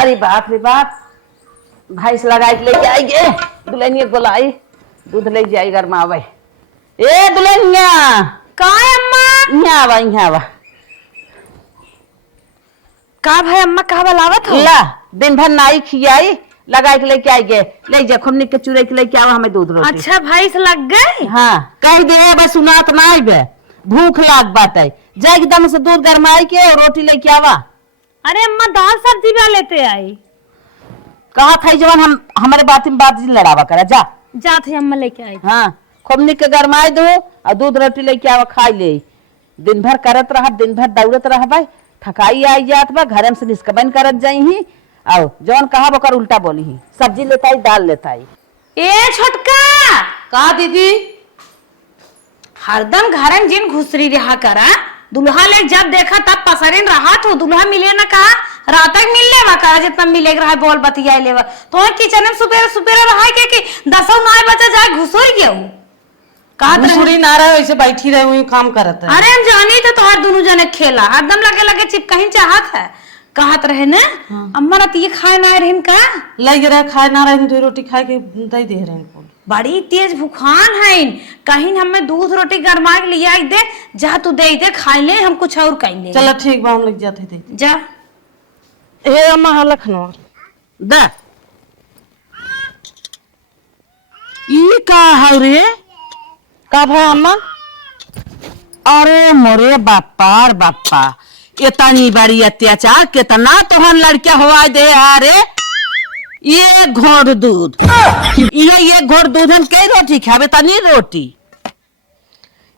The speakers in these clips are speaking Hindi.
अरे बाप रे बाप, भैंस लगा के लेके आई गे। दुल्हनिया बोलाई, दूध ले जाई गरमावे। ए दुल्हनिया, का है अम्मा? यहाँ आवा, यहाँ आवा। का भाई अम्मा कहा बलावत हो? ला दिन भर नाई खियाई, लगा के लेके आई गे। ले जा खुमनी के चूरे के लेके आवा हमें दूध रोटी। अच्छा भैंस लग गई? हाँ कह दे बस, सुनात ना आई बे, भूख लाग बाटे। जा एकदम से दूध गरमाई के और रोटी लेके आवा। अरे अम्मा दाल सब्जी भी लेते आई। कहा था जवान हम हमारे बात में बात लड़ावा करा। जा जात है अम्मा लेके आई। हाँ खुमनी के गरमाई दो और दूध रोटी लेके आवा, खाई ले। दिन भर करत रहा, दिन भर दौड़त रहा भाई, थकाई आई जात बा। घर से निष्कबन करत जाई ही और जौन कहा बकर उल्टा बोली ही। सब्जी लेताई, दाल लेताई। ए छोटका, का दीदी? हरदम घर जिन घुसरी रहा करा। दुल्हा ले जब देखा तब पसरिन रहा तो दुल्हा मिले ना कहा रात तक मिल लेवा करा, जितना मिले रहा बोल बतिया लेवा। तो किचन में सुपेरे सुपेरे रहा के कि 10-9 बजे जाए घुसोई गयो। कहा घुसुरी ना रहे, वैसे बैठी रहे हुई काम करत है। अरे हम जानी थे तोहर दोनों जने खेला, हरदम लगे लगे चिपकही चाहत है। कहत रहे ने अम्मा रात ये खाए ना रहन का लग रहा खाए ना रहे, दो रोटी खाए के दे दे रहे हैं। बड़ी तेज भूखान है। कहीं हमें दूध रोटी गरमा के लिया दे, जा तू दे दे खाई ले, हम कुछ और कहीं ले। चलो ठीक बा, हम लग जाते थे। जा हे अम्मा लखनऊ दा ये का है रे? का भाई अम्मा? अरे मोरे बापा रे बापा, इतनी बड़ी अत्याचार कितना तोहन लड़किया हुआ दे। अरे ये घोड़ दूध, ये घोड़ दूध हम कई रोटी खावे, तनी रोटी।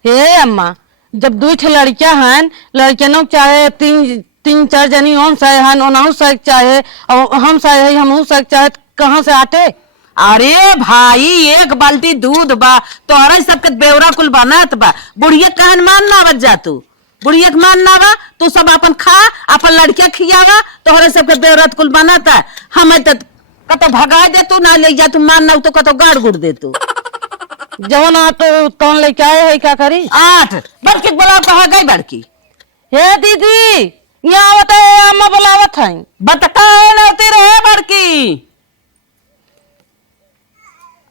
हे अम्मा, जब 2 लड़कियां हैं, लड़कियों चाहे 3-4 जनी हम सहे हैं, ओनहु सहे चाहे और हम सहे हमहु सहे चाहे, कहाँ से आटे? अरे भाई एक बाल्टी दूध बा, तोहरा सबके बेवरा कुल बनात बा। बुढ़िया कहन मान ना बच जा तू, बुढ़िया के मान ना बा। तू सब अपन खा, अपन लड़किया खियावा, तोहरा सबके बेवरा कुल बनाता। हमें तो कतो भगा दे तू, ना ले जा तू, मान ना तो कतो गाड़ गुड़ दे तू। जवन आटे तौन लेके आए है, क्या करी? 8 बड़की बोला, कहा गई बड़की? हे दीदी यहाँ आवत है, अम्मा बुलावत है। बतका नौती रहे बड़की।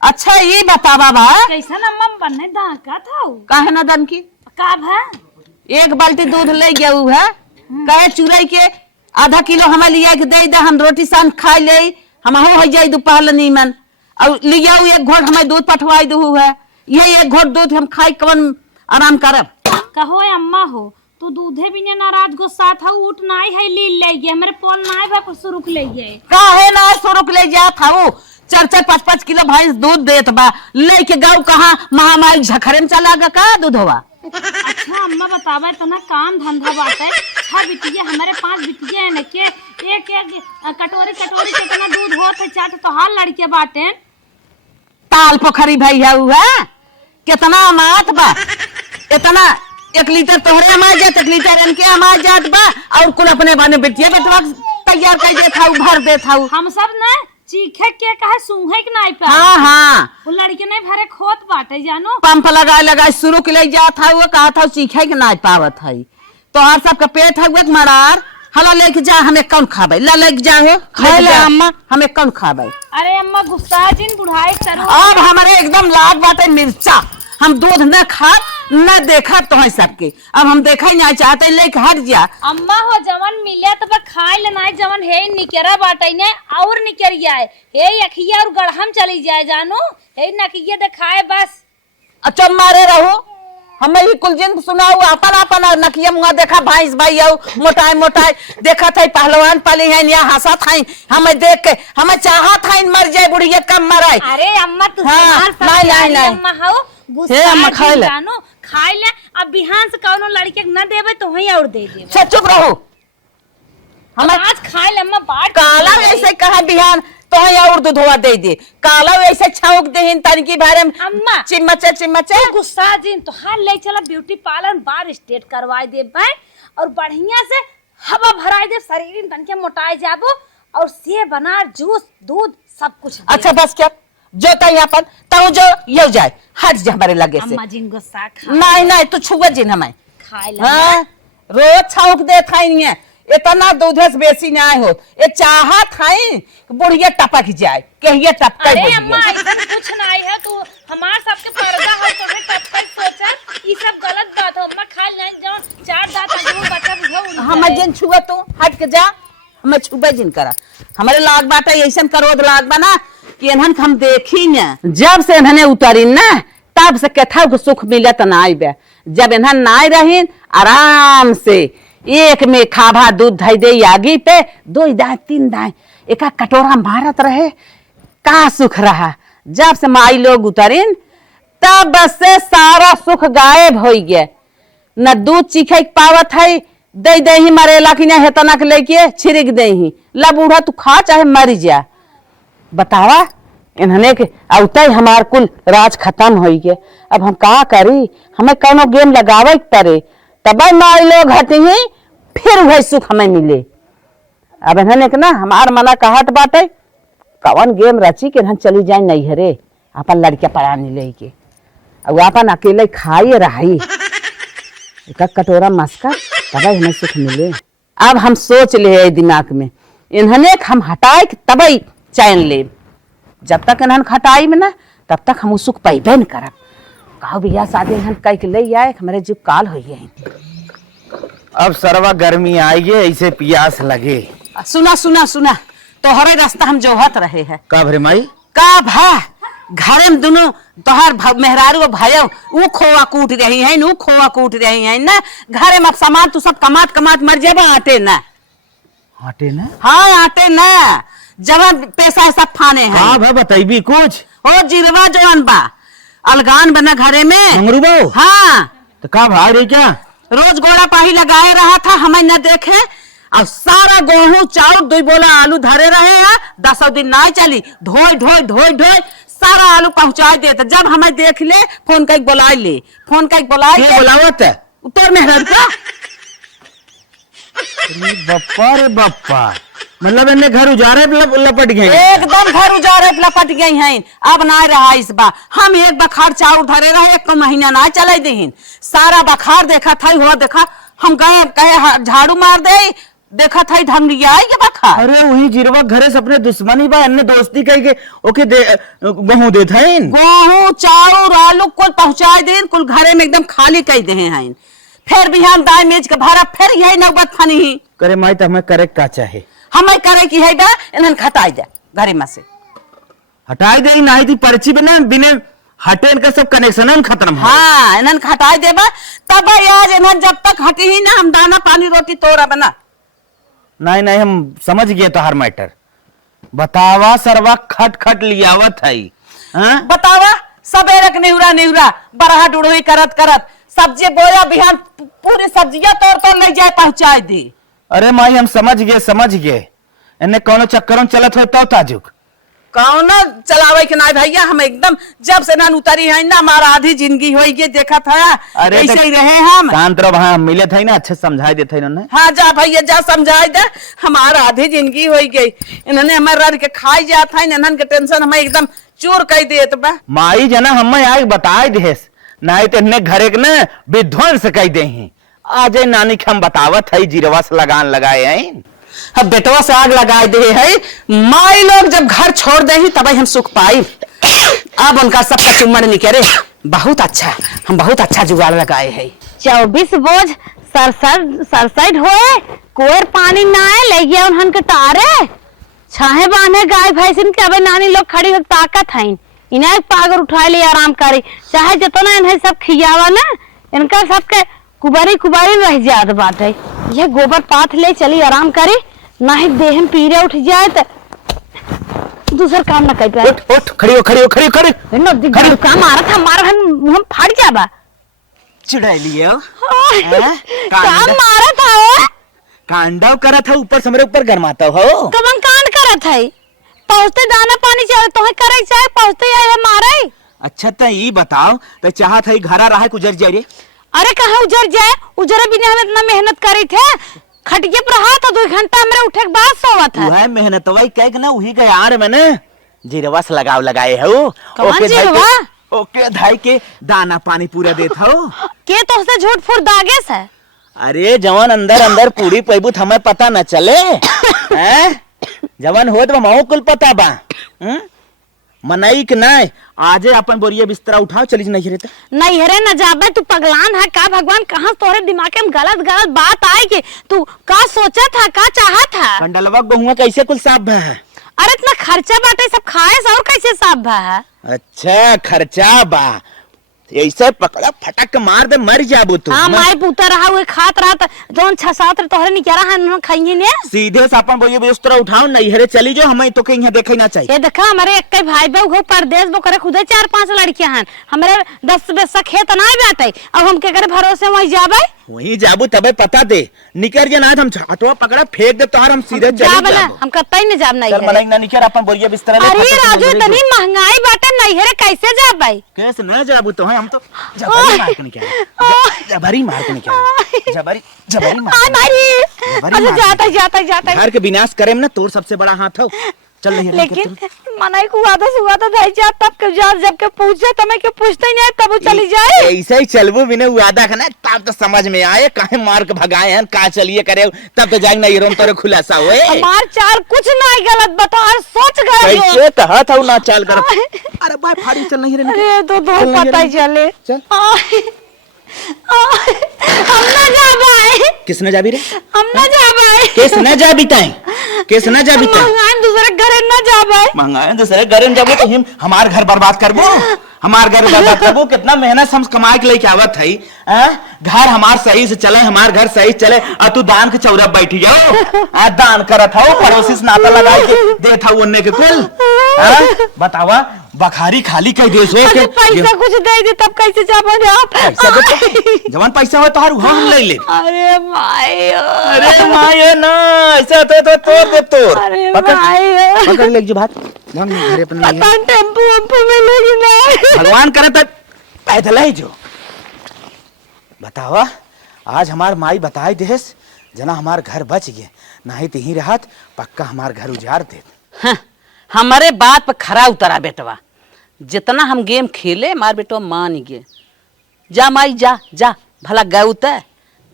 अच्छा ये बता बाबा, कैसा अम्मा बनने दाका था काहे ना दन की? का भा? एक बाल्टी दूध ले गया है, कहे चूरई के आधा किलो हमें लिया के दे दे, हम रोटी सान खा ले, हम हो जाए दोपहर नीमन। और लिया एक घोट हमें दूध पठवाई दू है, ये एक घोट दूध हम खाई कवन आराम करब। कहो अम्मा हो तू दूधे बिना नाराज गुस्सा था, उठ नाई है ले गया मेरे पोल नाई भा कुछ सुरुक ले गए। काहे ना सुरुक ले जा था, 4-5 किलो भैंस दूध देत बा, लेके गाँव कहाँ महामारी झखरे में चला गा का दूधवा। अच्छा अम्मा बतावा, इतना काम धंधा बाटे। 6 बिटिया हमारे 5 बिटिया है न के एक कटोरी कितना दूध होत है, 4 तो हाल लड़के बाटे। ताल पोखरी भैया हुआ कितना मात बा, इतना 1 लीटर तोहरे अमाज जात, 1 लीटर इनके अमाज जात बा, और कुल अपने बाने बेटिया बेटवा तैयार कर दे था, भर दे था। हम सब न चीखे के कहे सूंघे के नहीं पा। हाँ हाँ वो लड़के नहीं भरे खोत बाटे जानो। पंप लगा शुरू के ले जात था, वो कहा था सीखे के नहीं पावत है। तो हर सबके पेट है मरार, हला लेके जा, हमें कौन खाबे? ला लेके जाओ खाए ले अम्मा, हमें कौन खाबे? अरे अम्मा गुस्सा जिन बुढ़ाई करो। अब हमारे एकदम लाग बाटे मिर्चा, हम दूध न खा न देखा तो है सबके, अब हम देखा ही नहीं चाहते, लेके हट जा। अम्मा हो जवन मिले तो खाए लेना, जवन है निकेरा बाटे ने और निकरिया है, हे अखिया और गढ़हम चली जाए जानो, हे नकिया दिखाए बस। अच्छा मारे रहो, हमें ही कुल जिंद सुनाऊ, अपन नकिया मुआ देखा, भैंस भाई आओ मोटाई देखा था, पहलवान पाली है या हंसा था, हमें देख के हमें चाहा था मर जाए, बुढ़िया कम मराए। अरे अम्मा तू नहीं अम्मा हो गुस्सा खाए ले जानो, खाए ले। अब बिहान से कौनो लड़के न देवे तो वही और दे देवे। चुप रहो, हम आज खाए ले अम्मा, बाट काला ऐसे कहा बिहान तो और दूधवा दे दे, काला ऐसे छौक दे तनकी भरे अम्मा चिमचे गुस्सा जिन तो हाल ले चला ब्यूटी पार्लर बार स्टेट करवाई दे भाई, और बढ़िया से हवा भराई दे, शरीर में तनके मोटाई जाबो, और सेब अनार जूस दूध सब कुछ। अच्छा बस क्या जो ता यहाँ पर तो जो ये जाए, हट जा हमारे लगे से। अम्मा जिन गुस्सा खा नहीं तू छुआ जिन हमें खाए ले। हाँ रोज छौक दे था, इतना दूधे से बेसी नहीं हो। ये चाहत है बुढ़िया टपक जाए, कहिए टपक अरे अम्मा ऐसा कुछ नहीं है, तू हमार सबके पर्दा है तो टपक सोचा ये सब गलत बात है। अम्मा खा ले जाओ 4 दांत जो बच्चा बुझाओ हम जिन छुआ तू हट के जा, हमें छुबे जिन करा। हमारे लाग बाटा ऐसा करो लाग बना कि इन्हन हम देखी न, जब से इन्हने उतरी न तब से कथा को सुख मिलत नाई बे। जब इन्हन नाई रहीन आराम से एक में खाभा दूध धई दे आगी पे 2 दाएं 3 दाएं एक कटोरा मारत रहे, का सुख रहा। जब से माई लोग उतरीन तब से सारा सुख गायब हो गया। न दूध चीखे पावत है, दे दे ही मरेला कि नहीं हेतना के लेके छिड़क दे ही ला बूढ़ा तू खा चाहे मर जा। बतावा इन्हने के अवतई हमार कुल राज खत्म हो गया। अब हम का करी, हमें कौनो गेम लगावे पड़े तब माई लोग हटी ही फिर वही सुख हमें मिले। अब इन्हने के ना हमार मना कहत बाटे कौन गेम रची के इन्हन चली जाए नहीं हरे अपन लड़किया पढ़ाने लेके, अब अपन अकेले खाई रही एक कटोरा मस्का तब हमें सुख मिले। अब हम सोच ले दिमाग में इन्हने हम हटाए तब चैन ले, जब तक इन्हन हटाई में ना तब तक हम सुख पैबे न करब। कहो बिया शादी इन्हन कह के ले आए हमारे जो काल हो गए। अब सरवा गर्मी आई है, ऐसे प्यास लगे। सुना सुना सुना तोहरे रास्ता हम जोहत रहे हैं। का भरे माई का भा घरे में दोनों तोहर मेहरारू भाइयों वो खोआ कूट रही है, नु खोआ कूट रही है ना घरे में। अब सामान तू सब कमात कमात मर जेबा आटे ना आटे ना। हाँ आटे ना जब पैसा सब फाने हैं। हाँ भाई बताइबी कुछ। ओ जिरवा जवान बा अलगान बना घरे में मंगरू बाबू। हाँ तो का भाग रही क्या? रोज गोड़ा पाही लगाए रहा था, हमें न देखे और सारा गेहूं चाउर 2 बोला आलू धरे रहे हैं। 10 दिन ना चली ढोई ढोई ढोई ढोई सारा आलू पहुंचा देता। जब हमें देख ले फोन का बुला ले, फोन का बुला ले बुलावत है उतर मेहरारू का। बप्पा रे बप्पा, मतलब इन्हें घर उजारे लपट गए। एकदम घर उजारे लपट गई हैं। अब ना रहा इस बार हम एक बखार चाउर धरे रहे 1 महीना ना चले दीन सारा बखार देखा था हुआ देखा हम गए कहे झाड़ू मार दे देखा था ढंगिया ये बखार। अरे वही जिरवा घरे से अपने दुश्मनी बा अन्य दोस्ती कह के ओके गेहूं देता है। गेहूं चाउर आलू कुल पहुंचा देन कुल घरे में एकदम खाली कह दे हैं। फिर बिहान दाई मेज के भरा फिर यही नौबत फनी ही करे माई तो हमें करे का चाहे हमें करे की है बा इन्हन खटाई दे घरे में से हटाई दे ना थी पर्ची बिना बिना हटे इनका सब कनेक्शन खत्म। हाँ इन्हन खटाई देबा तब आज इन्हन जब तक हटी ही ना हम दाना पानी रोटी तोड़ा बना। नहीं नहीं हम समझ गए तो हर मैटर। बतावा सरवा खट खट लियावत है। बतावा सबेरे के नेहुरा नेहुरा बरहा डुड़ोई करत करत सब्जी बोया बिहान पूरी सब्जियां तोड़ ले जाए पहुंचाए दी। अरे माई हम समझ गए इन्हें कोनो चक्करों चलत हो तो ताजुक कौन चलावे के ना भैया हम एकदम जब से ना उतरी है ना हमारा आधी जिंदगी हो गई देखा था। अरे ऐसे ही रहे हम शांत रहो वहां मिले थे ना अच्छे समझाई देते इन्होंने। हाँ जा भैया जा समझाई दे हमारा आधी जिंदगी हो गई। इन्होंने हमारे रह के खाई जाता है इन्हन के टेंशन हमें एकदम चूर कर दिए तो बा माई जना हमें आए बताए दे नहीं तो इन्हें घरे के ना विध्वंस कह दे आज नानी के हम बतावत है जिरवा से लगान लगाए हैं। अब बेटवा से आग लगाए दे है माई लोग जब घर छोड़ दे तब हम सुख पाई। अब उनका सबका चुम्मन निकले बहुत अच्छा हम बहुत अच्छा जुगाड़ लगाए है। 24 बोझ सरसट होए कोर पानी ना आए ले गया उन्हन के टारे छाहे बांधे गाय भैंसिन के। अब नानी लोग खड़ी हो ताकत है इन्हें पागर उठा ले आराम करे चाहे जितना इन्हें सब खियावा ना इनका सबके कुबारी रह जात बात है। ये गोबर पाथ ले चली आराम करे ना ही देह में पीरे उठ जाए तो दूसर काम ना कर पाए। उठ खड़ी हो नदी काम मारा था हमारा हम फट जाबा चिढ़ाई लिए काम मारा था कांडव करा था ऊपर से मेरे ऊपर गरमाता हो कमन कांड करा था पहुंचते दाना पानी चाहे तो करे चाहे पहुंचते आए मारे। अच्छा तो ये बताओ तो चाहत है घरा रहा गुजर जाए रे। अरे कहाँ उजर जाए उजरे बिना हम इतना मेहनत करी थे खटिए पर रहा था 2 घंटा मेरे उठे के बाद सोवा था। वह मेहनत वही कह ना वही का यार मैंने जिरवा से लगाए हो ओके धाई के दाना पानी पूरा देता हो के तो से झूठ फूट दागे से अरे जवान अंदर अंदर पूरी पैबू हमें पता न चले हैं? जवान हो तो मऊ कुल पता बा। मनाई कि नहीं आजे अपन बोरिया बिस्तरा उठाओ चली नहीं रहता नहीं हरे न जाबे तू पगलान है का भगवान कहाँ तोरे दिमाग में गलत गलत बात आई कि तू का सोचा था का चाहा था। कंडलवा गहुआ कैसे कुल साफ बा है? अरे इतना खर्चा बाटे सब खाए से और कैसे साफ भा है। अच्छा खर्चा बा ऐसे पकड़ा फटक मार दे मर जाबू तू। हाँ माई पुता रहा हुए खात रहा था जोन 6-7 तोहरे निकरा है न खाइए ने सीधे से अपन बोरिया बिस्तरा उठाओ नहीं हरे चली जो हमें तो कहीं देखे ना चाहिए। ये देखा हमारे एक कई भाई बहू परदेश बो करे खुदे 4-5 लड़कियां हैं हमारे 10 खेत ना बाटे अब हम के करे भरोसे वहीं जाबे वहीं जाबू तबे पता दे निकर जे ना हम छाटवा पकड़ा फेंक दे तोहर हम सीधे चले जाबे जाबू। हम कतई न जाब नहीं चल मनाई ना निकर अपन बोरिया बिस्तरा ले अरे राजू इतनी महंगाई बाटे नहीं है कैसे जाबे कैसे ना जाबू तो हम तो जबरी मार के निकल जबरी मार के निकल जबरी मार मारी अरे जाता घर के विनाश करेम ना तोर सबसे बड़ा हाथ हो। चल नहीं लेकिन मनाई को हुआ था भाई जा तब के जा जब के पूछे तमे के पूछते ही नहीं तब वो चली जाए ऐसे ही चलबू बिना वादा खाना तब तो समझ में आए काहे मार के भगाए हैं का चलिए करे तब तो जाएंगे नहीं रोम तोरे खुलासा होए। हमार चाल कुछ नहीं गलत बता और सोच गए कैसे कहा था ना चाल कर अरे भाई फाड़ी चल नहीं रे अरे तो दो पता ही चले चल हम ना जा भाई किसने जा भी रे हम ना जा भाई किस न जा बिताए किस न जा बिताए महंगाई दूसरे घर ना जा भाई महंगाई दूसरे घर में जाबो तो हम हमार घर बर्बाद करबो हमार घर बर्बाद करबो कितना मेहनत से हम कमाए के लेके आवत है घर हमार सही से चले हमार घर सही चले और तू दान के चौरा बैठ जाओ दान करत हो पड़ोसी से नाता लगा के देत हो उन्ने के कुल बतावा बखारी खाली कह दे सो के पैसा कुछ दे दे तब कैसे जाबो रे आप जवान पैसा हो तोहार हम ले ले अरे भाई अरे माये ना ऐसा तो तोड़ दे तोड़ अरे पकड़ भाई पकड़ ले जो भात हम घरे अपन नहीं है। टेम्पू में लेगी नहीं भगवान करे तो पैदल ही जो बतावा आज हमार माई बताई देस जना हमार घर बच गए नहीं तो ही रहत पक्का हमार घर उजाड़ दे। हाँ, हमारे बात पर खरा उतरा बेटवा जितना हम गेम खेले मार बेटवा मान गए जा माई जा जा भला गए उतर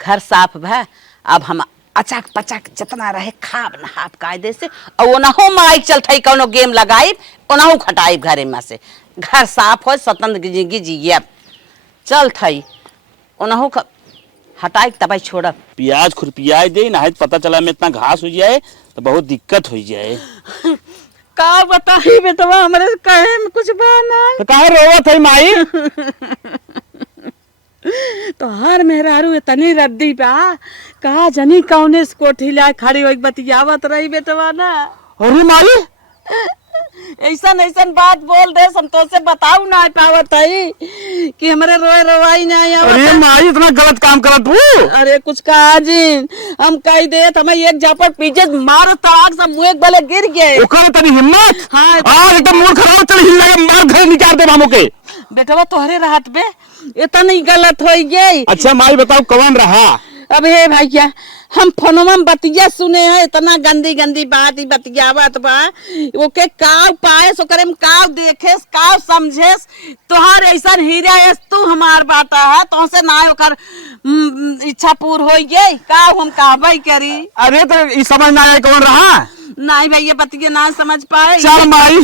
घर साफ भै अब हम अचाक पचाक जितना रहे खाब नहाब कायदे से और ओनाहो माइक चल थई कोनो गेम लगाई ओनाहो खटाई घरे में से घर साफ हो स्वतंत्र जिंदगी जिए चल थई ओनाहो हटाई तबाई छोड़ब प्याज खुरपियाई दे ना पता चला में इतना घास हो जाए तो बहुत दिक्कत हो जाए। का बताई बेटवा हमरे कहे में कुछ बाना तो काहे रोवत है माई तो हर मेहरारू इतनी रद्दी बा कहा जनी कौने कोठी ला खड़ी होई बतियावत रही बेटवा ना। अरे माई ऐसन ऐसन बात बोल दे हम तो से बताऊ ना पावत है कि हमरे रोए रोवाई ना आवत। अरे माई इतना गलत काम करत तू। अरे कुछ कहा जी हम कह दे हमें एक झापट पीछे मार ताक से मुंह एक बले गिर गए ओकर तनी हिम्मत हाँ आज एकदम मूड खराब चल हिला मार घर निकाल दे मामू के। बेटवा तोहरे राहत बे इतनी गलत हो गई। अच्छा माई बताओ कौन रहा। अब हे भैया हम फोनमा में बतिया सुने हैं इतना गंदी गंदी बात ही बतियावत बा ओके काव पाएस ओकरे में काव देखेस काव समझेस तोहार ऐसन हीरा है तू हमार बाटा है तो से ना ओकर इच्छा पूर हो गई काव हम कहबई करी। अरे तो ये समझ ना आए कौन रहा। नहीं भैया बतिया ना समझ पाए चल माई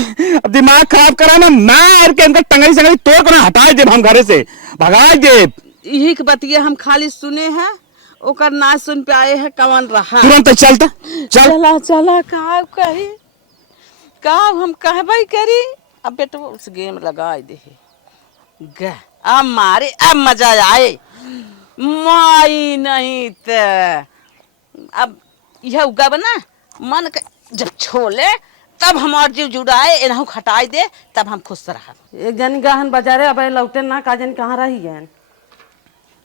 दिमाग खराब करा ना मार के अंदर टंगड़ी संगड़ी तोड़ कर हटा दे हम घरे से भगा दे। यही के बतिया हम खाली सुने हैं ओकर ना सुन पे आए है कवन रहा तुरंत चलता चल चला चला काव कही काव हम कहबई करी। अब बेटा उस गेम लगा दे गे अब मारे अब मजा आए माई नहीं ते अब यह उगब ना मन जब छोले तब हमार जीव जुड़ाए एनहु खटाई दे तब हम खुश रहा। एक जन गहन बाजारे अब लौटे ना का जन कहाँ रही गहन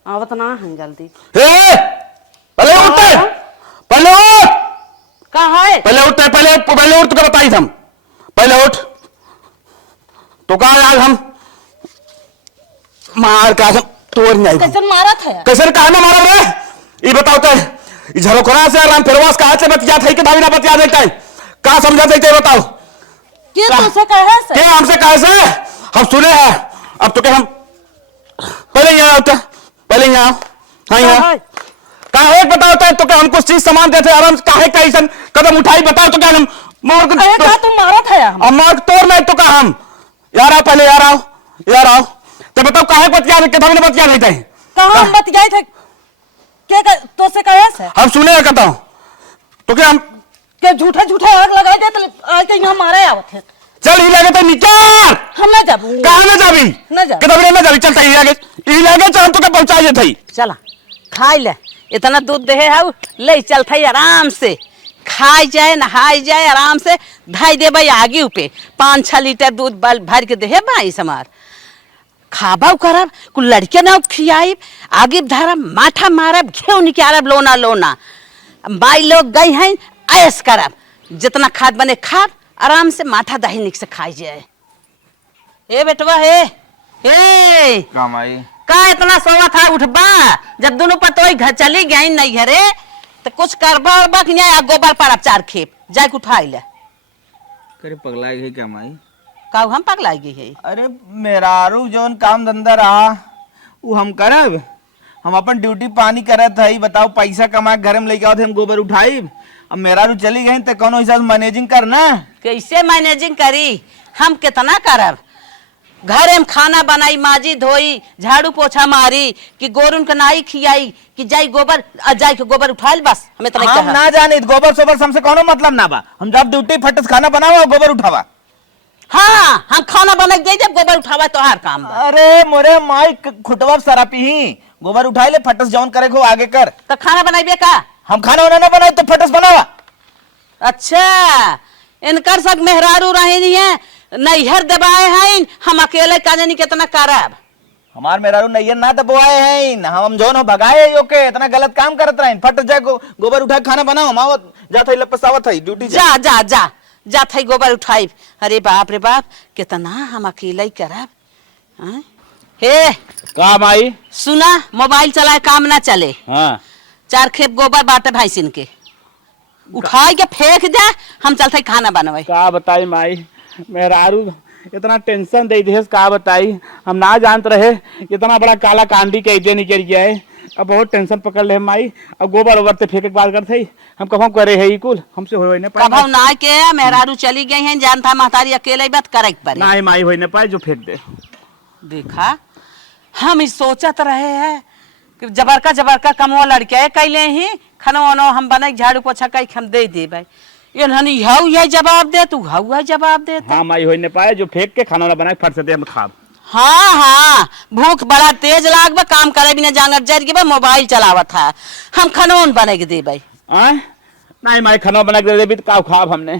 आवत ना हन जल्दी। पहले उठ पहले उठ कहा है पहले उठ पहले उठ तो बताई हम पहले उठ तो कहा आज हम मार का तोड़ नहीं कैसे मारा था कैसे कहा ना मारा रे ये बताओ तो झरोखरा से आराम फिरवास कहा से बतिया थे कि भाई ना बतिया देता है कहा समझा देते बताओ के तुमसे कहे से के हमसे कहे से हम सुने हैं अब तो क्या हम पहले यहाँ आओ पहले यहाँ हाँ यहाँ काहे बताओ तो क्या हम कुछ चीज सामान देते आराम से काहे कैसन कदम उठाई बताओ तो क्या हम मोर को अरे का तुम मारा था यार अब मार तोड़ नहीं तो का हम यार आओ पहले यार आओ तो बताओ काहे बतिया के हमने बतिया नहीं थे कहाँ हम बतियाए थे के तो से कहे से हम सुने कहता हूं तो क्या हम के झूठे झूठे आग लगाए दे तो आज के यहाँ मारे आवत है चल ही लगे तो निकाल हम ना जाबू कहां ना जाबी ना जा कितने ना जाबी चलता ही लगे चल तो के पहुंचा जे थई चला खाई ले इतना दूध दे है ले चल थई आराम से खाई जाए नहाई जाए आराम से धाई दे भाई आगे पे 5-6 लीटर दूध बल भर के दे भाई समार खाबा करब कुल लड़के ना खियाई आगे धरब माठा मारब घेव निकारब लोना लोना माई लोग गई हैं ऐस करब जितना खाद बने खाब आराम से माठा दही निक से खाई जाए। ए बेटवा हे कमाई का इतना सोवा था उठबा जब दोनों पतोई घर चली गई नहीं घरे तो कुछ करबा उरबा कि नहीं गोबर पड़ब 4 खेप जाके उठाई ले करे पगला गई कमाई का हम पगलाई गई है अरे मेरारू जोन काम धंधा रहा वो हम करब हम अपन ड्यूटी पानी करत हई बताओ पैसा कमा के घर में लेके आओ हम गोबर उठाई अब मेरारू चली गई तो कोनो हिसाब मैनेजिंग करना कैसे मैनेजिंग करी हम कितना करब घर में खाना बनाई माजी धोई झाड़ू पोछा मारी कि गोरुन के नाई खियाई कि जाई गोबर जाई के गोबर उठाल बस हमें तो हम ना जाने गोबर सोबर से हमसे कोनो मतलब ना बा हम जब ड्यूटी फटस खाना बनावा गोबर उठावा हाँ हम खाना बना दे जब गोबर उठावा तो हर काम बा। अरे मोरे माई खुटवा सरापी ही गोबर उठाई ले फटस जौन करे को आगे कर तो खाना बनाइबे का हम खाना वाना ना बनाए तो फटस बनावा अच्छा इनकर सब मेहरारू रहे नहीं है नैहर दबाए हैं हम अकेले का जानी कितना करब हमार मेहरारू नैयर ना दबवाए हैं हम जोन हो भगाए ओके इतना गलत काम करत रहे फट जाए गोबर उठा खाना बनाओ मावत जात है पसावत है ड्यूटी जा जा जा जा थई गोबर उठाई अरे बाप रे बाप कितना हम अकेले ही करब हाँ? हे का माई सुना मोबाइल चलाए काम ना चले हां 4 खेप गोबर बाटे भैंसिन के उठाई के फेंक दे हम चलते खाना बनवाई का बताई माई मेहरारू इतना टेंशन दे दिए का बताई हम ना जानत रहे इतना बड़ा काला कांडी के इतने निकल गया है अब बहुत टेंशन पकड़ ले माई अब गोबर ओबर ते फेंके के बात करते हम कभों करे है कुल हमसे होई न पाए कभौ ना के मेहरारू चली गई हैं जानता महतारी अकेले बात करे पड़े नहीं माई होई न पाए जो फेंक दे देखा हम इस सोचत रहे हैं कि जबरका कमवा लड़के कैले ही खाना वाना हम बना झाड़ू पोछा कई हम दे दे भाई इन्हनी हऊ यही जवाब दे तू हऊ जवाब दे हां माई होई न पाए जो फेंक के खाना बना फट से दे हम खाब हाँ हाँ भूख बड़ा तेज लागबा काम करे बिना जानत जर के मोबाइल चलावत है हम खनौन बने के दे भाई नहीं माई खाना बना के दे देबी का खाब हमने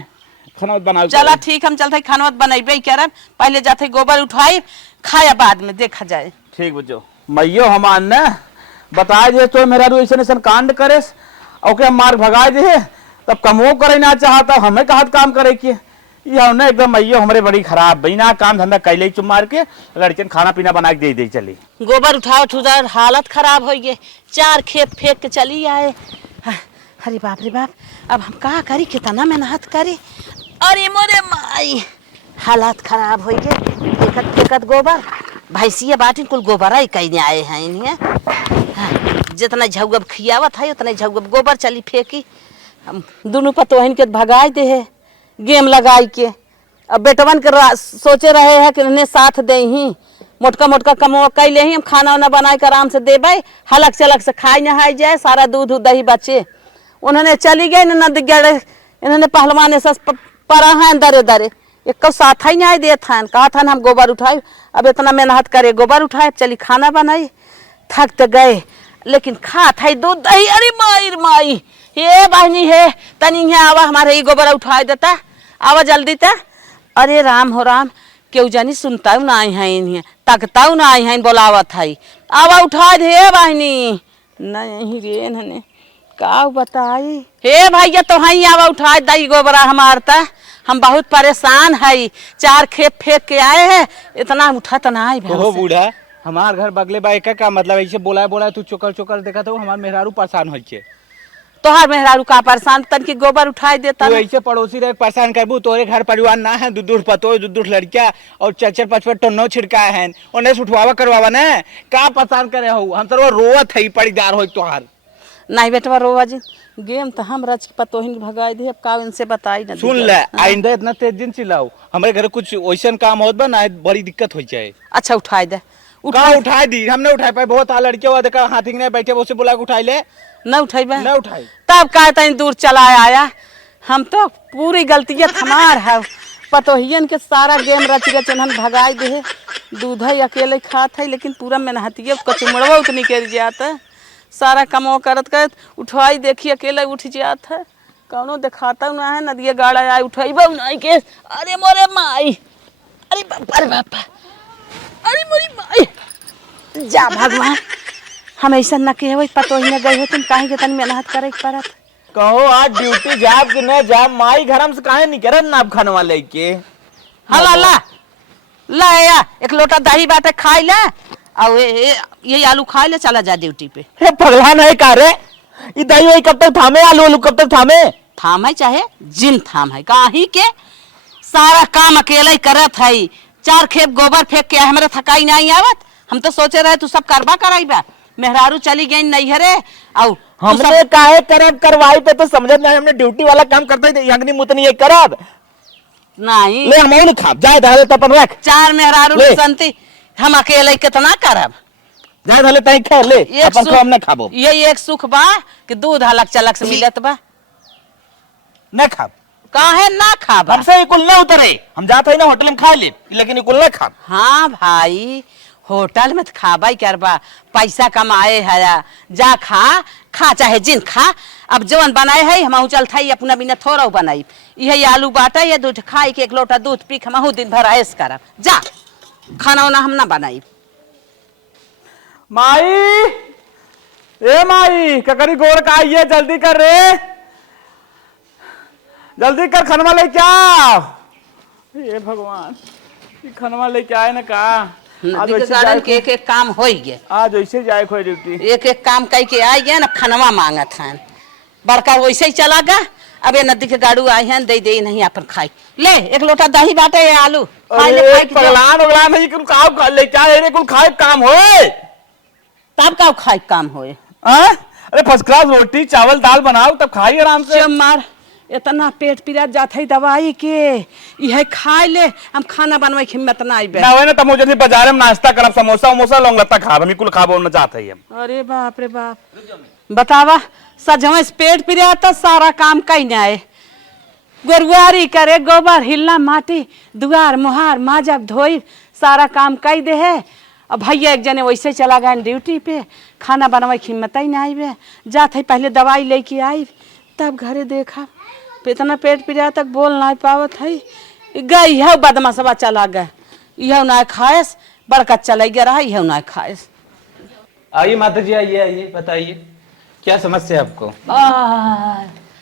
खाना बना चला ठीक हम चलते खानवत बनैबे करब पहले जाते गोबर उठाई खाया बाद में देखा जाए ठीक बुझो मैयो हमान ने बताए दे तो मेरा ऐसे कांड करे ओके मार भगाए दे तब कमो करे ना चाहता हमें कहत काम करे के ये हमने एकदम मैयो हमारे बड़ी खराब बिना काम धंधा कैले चुम मार के लड़के खाना पीना बना के दे चली गोबर उठाओ ठुदार हालत खराब हो गए 4 खेप फेंक के चली आए अरे बाप रे बाप अब हम का करी कितना मेहनत करी अरे मोरे माई हालत खराब हो गए देखत देखत गोबर भैंसिया बाटी कुल गोबर ही कहीं आए हैं इन्हें जितना झगब खियावत है उतना झगब गोबर चली फेंकी हम दोनों पतोहन के भगाए दे है गेम लगाई के अब बेटवन के सोचे रहे हैं कि इन्हें साथ दे ही मोटका मोटका कमो कैले ही हम खाना वाना बना के आराम से देबै हलक चलक से खाई नहाई जाए सारा दूध दही बचे उन्होंने चली गई नद गड़े इन्होंने पहलवान ऐसा पड़ा है दरे दरे एक साथ ही नहीं देता है कहा था हम गोबर उठाए अब इतना मेहनत करे गोबर उठाए चली खाना बनाई थक तो गए लेकिन खा था दूध दही अरे माई माई हे बहनी है तनी है आवा हमारे ही गोबर उठाए देता आवा जल्दी ता अरे राम हो राम क्यों जानी सुनता ना आई है इन्हें तकता ना आई है बोलावत है आवा उठा दे बहनी नहीं रे इन्होंने का बताई हे भैया तो हई आवा उठा दई गोबरा हमारता हम बहुत परेशान है 4 खेप फेंक के आए हैं इतना उठत ना आई हो बूढ़ा हमार घर बगले बा का मतलब ऐसे बोला तू चोकर चोकर देखा तो हमार मेहरारू परेशान हो के तोहार मेहरारू का परेशान तन की गोबर उठाई देता तू ऐसे पड़ोसी रह परेशान करबू तोरे घर परिवार ना है दूर पतो दूर लड़किया और 4-5 टन्नो छिड़का है उन्हें उठवावा करवावा ना का परेशान करे हो हम तो रोवत है पड़ीदार हो तोहार नहीं बेटवा रोवा जी, गेम तो हम रच पतोहिन भगाई दी, अब का इनसे बताई ना। सुन ले, आइंदा इतना तेज दिन चिल्लाओ, हमारे घर कुछ वैसा काम होत बा ना, बड़ी दिक्कत हो जाए। अच्छा उठाई दे, कहाँ उठाई दी, हमने उठाई पाए, बहुत लड़के हुआ देखा हाथी ने बैठे, उसे बुला के उठाई ले, न उठाई बे, न उठाई। तब का तनी दूर चला आया, हम तो पूरी गलतियत हमार है, पतोहियन के सारा गेम रच रच हम भगाई दे, दूध ही अकेले खात है, लेकिन पूरा मेहनतिया कचुमड़वा उतनी कर जाता, सारा कमो करत करत उठवाई देखी अकेले उठ जात है, कौनो दिखाता ना है, नदिया गाड़ा आए उठाई बा नहीं के, अरे मोरे माई, अरे बाप, अरे बापा, अरे मोरी माई, जा भगवान, हम ऐसा न के हो पतोही में गए हो, तुम काहे के तन मेहनत करे परत। कहो आज ड्यूटी जाब कि न जाब, माई घरम से काहे नहीं करत ना खानवा लेके। हला ला ला या एक लोटा दही बाटे खाई ले, और ये आलू खाई ले, चला जा ड्यूटी पे। हे पगला नहीं का रे, ये दही वही कब तक थामे, आलू आलू कब तक थामे? थाम है चाहे जिन थाम है, काहे के सारा काम अकेले ही करत है, 4 खेप गोबर फेंक के हमारे थकाई नहीं आवत, हम तो सोचे रहे तू सब करबा कराइबा, मेहरारू चली गई नैहरे, और हमने काहे करब करवाई पे तो समझत नहीं, हमने ड्यूटी वाला काम करते ही यंगनी मुतनी ये करब नहीं ले, हम नहीं खाब, जाए धाले तो अपन रख, 4 मेहरारू संति हम अकेले कितना करब, जाए धाले तई खा ले, अपन को हम न खाबो, ये एक सुख बा कि दूध हलक चलक से मिलत बा, न खाब, काहे ना खाबा, हमसे ये कुल न उतरे, हम जाते ही ना होटल में खा ले, लेकिन ये कुल न खाब। हाँ भाई होटल में खाबा ही करबा, पैसा कमाए है, जा खा खा चाहे जिन खा, अब जवन बनाए है हम चल था अपना बिना थोड़ा बनाई, यही आलू बाटा ये दूध खाई के 1 लोटा दूध पी के हम दिन भर ऐस करब, जा खाना वाना हम ना बनाई। माई ए माई ककरी गोर का आइए, जल्दी कर रे, जल्दी कर, खनवा ले क्या, ये भगवान ये खनवा ले क्या है ना का, आज वैसे गार्डन के एक काम हो गए, आज वैसे जाए खोई ड्यूटी, एक काम कह के आई गए ना, खनवा मांगत हैं, बड़का वैसे ही चला गया, अब ये नदी के गाड़ू आए हैं, दे नहीं अपन खाई ले, 1 लोटा दही बाटे ये आलू खाई ले, खाई के जा। पगलान उगलान नहीं कुल खाओ खा ले क्या है रे, कुल खाए काम होए, तब का खाई काम होए, अरे फर्स्ट क्लास रोटी चावल दाल बनाओ तब खाई आराम से। मार इतना पेट पीड़ा जात है दवाई के, यह खाई ले, हम खाना बनवाई के हिम्मत ना आइबे, ना होए ना, तब मुझे नहीं बाजार में नाश्ता करब, समोसा उमोसा लौंग लत्ता खाब, हम कुल खाबो न जात है हम। अरे बाप रे बाप, बतावा सजवे से पेट पीड़ा तो सारा काम कहीं ना आए, गोरुआरी करे, गोबर हिलना, माटी दुआर मुहार माजब धोई, सारा काम कई दे है, अब भैया एक जने वैसे चला गए ड्यूटी पे, खाना बनवाई की हिम्मत ही ना आइबे, जात है पहले दवाई लेके आई, तब घरे देखा इतना पेट पीड़ा तक बोल नहीं पावत है, गई है बदमाशवा चला गए, यह ना खाएस, बड़का चल गया रहा, यह ना खाएस। आइए माता जी, आइए आइए, बताइए क्या समस्या है आपको,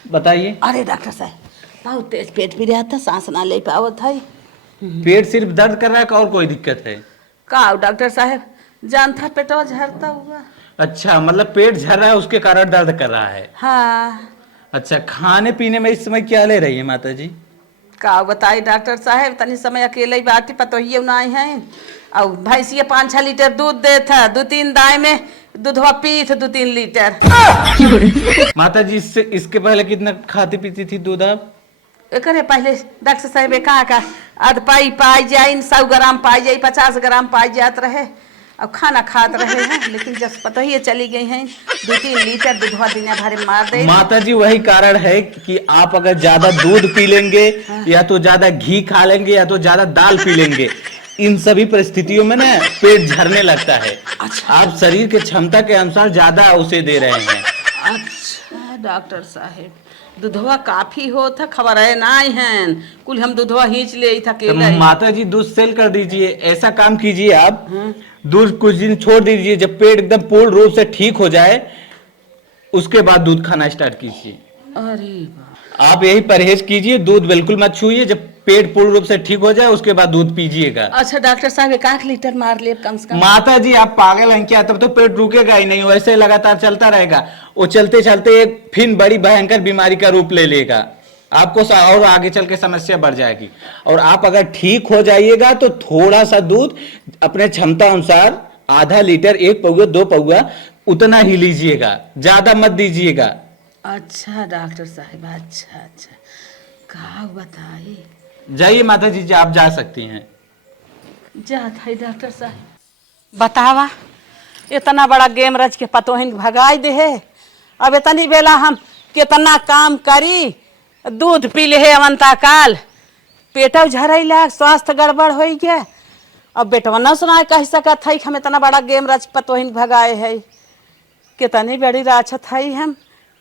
बताइए। अरे डॉक्टर साहब बहुत तेज पेट पीड़ा था, सांस ना ले पावत है, पेट सिर्फ दर्द कर रहा है कि और कोई दिक्कत है? का डॉक्टर साहब जान था पेटवा झरता हुआ। अच्छा, मतलब पेट झर रहा है उसके कारण दर्द कर रहा है। हाँ अच्छा, खाने पीने में इस समय क्या ले रही है माता जी? का बताई डॉक्टर साहब, तनी समय अकेले ही बाटी पतोहिए नहीं है, और भैंसिया 5-6 लीटर दूध देता, 2-3 दाए में दूधवा पीत 2-3 लीटर। माता जी इसके पहले कितना खाती पीती थी दूध आप? एकरे पहले डॉक्टर साहब का आध पाई जाए, 100 ग्राम पाई जाए, 50 ग्राम पाई जात रहे, अब खाना खात रहे हैं, लेकिन जब पता ही चली गई हैं 2-3 लीटर दूधवा दिन भरे मार दे। माता जी वही कारण है कि आप अगर ज्यादा दूध पी लेंगे, या तो ज्यादा घी खा लेंगे, या तो ज्यादा दाल पी लेंगे, इन सभी परिस्थितियों में ना पेट झरने लगता है। अच्छा। आप शरीर के क्षमता के अनुसार ज्यादा उसे दे रहे हैं। अच्छा डॉक्टर साहब, दूधवा काफी हो था, खबर है ना है, कुल हम दूधवा खींच ले था तो माता जी दूध सेल कर दीजिए, ऐसा काम कीजिए आप, दूध कुछ दिन छोड़ दीजिए, जब पेट एकदम पूर्ण रूप से ठीक हो जाए उसके बाद दूध खाना स्टार्ट कीजिए। अरे आप यही परहेज कीजिए, दूध बिल्कुल मत छूइए, जब पेट पूर्ण रूप से ठीक हो जाए उसके बाद दूध पीजिएगा। अच्छा डॉक्टर साहब 1 लीटर मार ले कम से कम। माता जी आप पागल हैं क्या? तब तो पेट रुकेगा ही नहीं, वैसे लगातार चलता रहेगा, वो चलते चलते एक फिर बड़ी भयंकर बीमारी का रूप ले लेगा, आपको और आगे चल के समस्या बढ़ जाएगी। और आप अगर ठीक हो जाइएगा तो थोड़ा सा दूध अपने क्षमता अनुसार, आधा लीटर, 1 पौआ 2 पौआ उतना ही लीजिएगा, ज्यादा मत दीजिएगा। अच्छा डॉक्टर साहब, अच्छा अच्छा, का बताई। जाइए माता जी, आप जा सकती हैं। जात है डॉक्टर साहब। बतावा, इतना बड़ा गेम रच के पतोहिन भगाई दे है। अब इतनी बेला हम कितना काम करी, दूध पी ले है अवंता काल, पेटा झरैला, स्वास्थ्य गड़बड़ हो गया। अब बेटवा न सुनाए कह सकत है हम इतना बड़ा गेम रच पतोहिन भगाए है। कितनी बड़ी राक्षत है हम,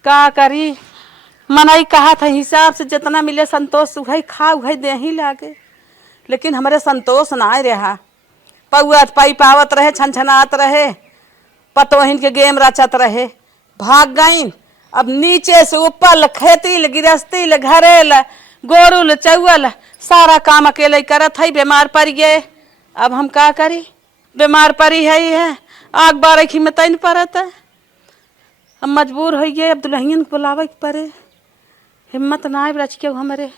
का करी। मनई कहा था हिसाब से जितना मिले संतोष उहे खा उहे दे ही लागे, लेकिन हमारे संतोष ना रहा। पौआत पाई पावत रहे, छनछनात रहे, पतोहिन के गेम रचत रहे, भाग गईन। अब नीचे से ऊपर खेती गिरस्ती घरेल गोरुल चौल सारा काम अकेले करत है। बीमार पड़ गए, अब हम का करी। बीमार पड़ी है आग बारखी में तैन पड़त है। अब मजबूर हो गए, अब दुल्हन के बुलावे के पड़े। हिम्मत ना आए रच के हमारे,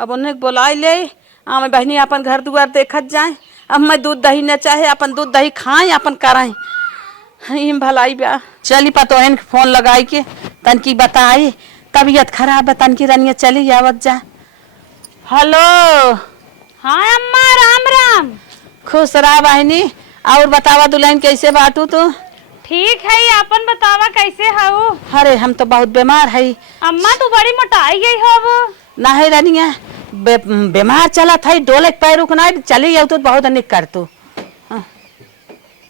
अब उन्हें बुला ले। मैं बहनी अपन घर दुआर देखत जाए। अब मैं दूध दही न चाहे, अपन दूध दही खाएं अपन कराएं। हिम भलाई ब्या चली पतोहन फोन लगाई के तनकी बताई तबीयत खराब है, तनकी रनिया चली आवत जा। हेलो। हाँ अम्मा, राम राम। खुश रहा बहनी। और बतावा दुल्हन कैसे बाटू तू? ठीक है, अपन बतावा कैसे हो? अरे हम तो बहुत बीमार है। अम्मा तू बड़ी मोटाई गई हो। अब ना है रनिया, बीमार चला था, डोले पैर उकना चली जाऊ तो बहुत अनिक कर तू।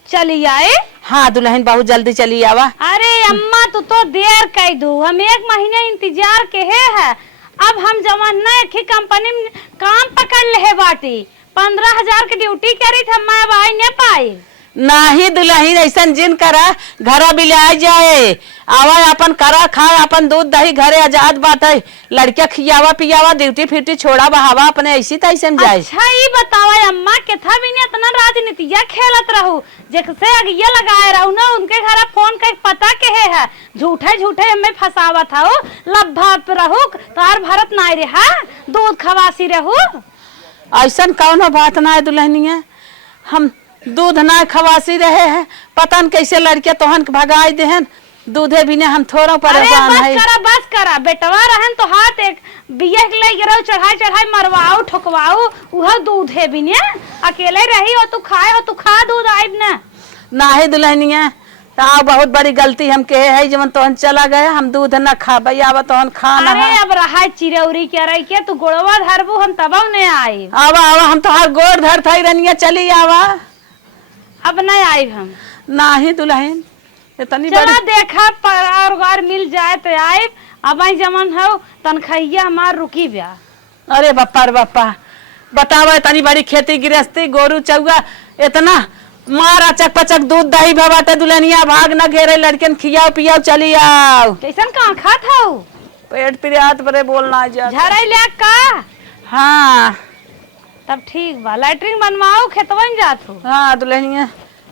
चली आए? हाँ दुल्हन बहुत जल्दी चली आवा। अरे अम्मा तू तो देर कर दू, हम 1 महीने इंतजार के है। अब हम जमाना एक ही कंपनी में काम पकड़ ले बाटी, 15,000 की ड्यूटी करी थी, मैं अब आई नहीं पाई। नाही दुल्हन ऐसा जिन करा, घरा भी ले आ जाए, आवा अपन करा खाए, अपन दूध दही घरे आजाद बात है। लड़किया खियावा पियावा, ड्यूटी फ्यूटी छोड़ा बहावा, अपने ऐसी तैसे में जाए। अच्छा ये बतावा अम्मा के था भी नहीं इतना राजनीतिया खेलत रहू, जैसे अगिया लगाए रहू ना उनके घर फोन कर पता के है झूठे झूठे हमें फसावा था। लब्भा रहू तार भरत ना रहा, दूध खवासी रहू। ऐसा कौनो बात ना है दुल्हनिया, हम दूध ना खवासी रहे हैं। पता न कैसे लड़के तोहन के भगाई देहन, दूधे भी ने हम थोड़ा परेशान है। बस करा बेटवा रहन तो हाथ एक बिया के ले गिरो, चढ़ाई चढ़ाई मरवाओ ठोकवाओ, वह दूधे भी ने अकेले रही हो तू खाए हो, तू खा दूध आइब ना। ना है दुल्हनिया, ता बहुत बड़ी गलती हम कहे है, जब तोहन चला गया हम दूध न खा आवा तोहन खा ना। अरे अब रहा चिरौरी के रही के तू गोड़वा धरबू, हम तब नहीं आई। आवा आवा, हम तो हर गोड़ धर था रनिया, चली आवा। अब नहीं आई हम। ना ही दुल्हन इतनी चला बड़ी देखा परिवार मिल जाए तो आए। अब आई जमन हो तनखैया हमार रुकी ब्या। अरे बप्पा रे बप्पा, बतावा इतनी बड़ी खेती गृहस्थी, गोरू चौगा, इतना मारा चकपचक दूध दही भवाटे दुल्हनिया, भाग न घेरे, लड़कियन खियाओ पियाओ चली आओ। कैसन कहाँ खात हो? पेट पिरियात बरे बोलना जा। झराई ले का? हाँ तब ठीक बा, लैट्रिन बनवाओ खेतवन जात हो। हाँ दुल्हनिया,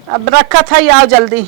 अब रखा था आओ जल्दी।